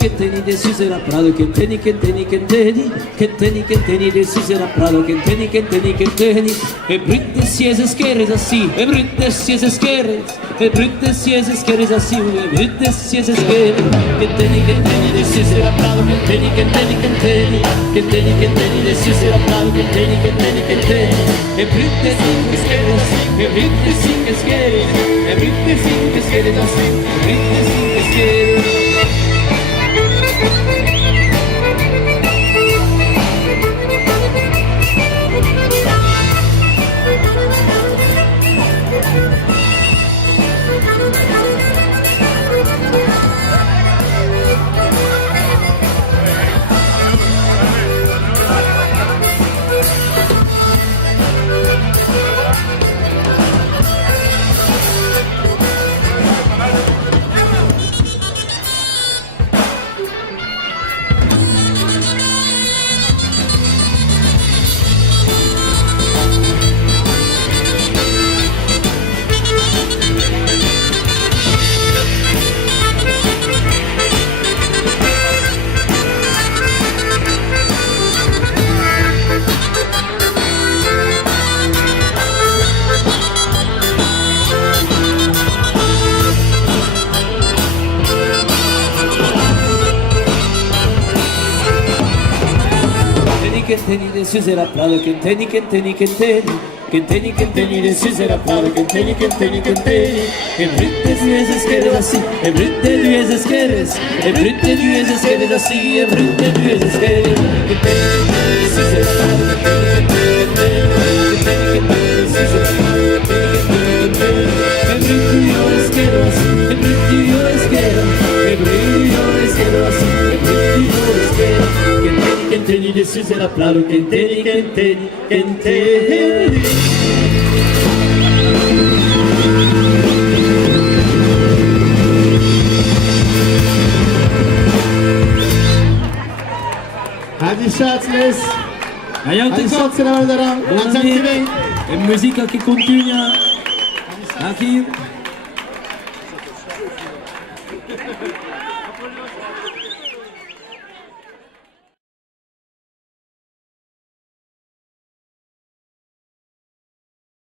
Kenteni de Susera Prado, Kenteni de Susera Prado, Kenteni, e britte sies esqueres assim, e britte sies esqueres assim, e britte sies esqueres, Kenteni de Susera Prado, Kenteni de Susera Prado, Kenteni, e britte sies esqueres assim, e britte sies esqueres assim, e britte sies esqueres. Kenteni de Susera Prado, Kenteni de Susera Prado, Kenteni, e britte sies esqueres assim, e britte sies esqueres assim, e britte sies esqueres, Kenteni de Susera Prado, Kenteni de Susera Prado, Kenteni. Hadi Schatzles! Hadi Schatzles, la musica che continua. Aqui.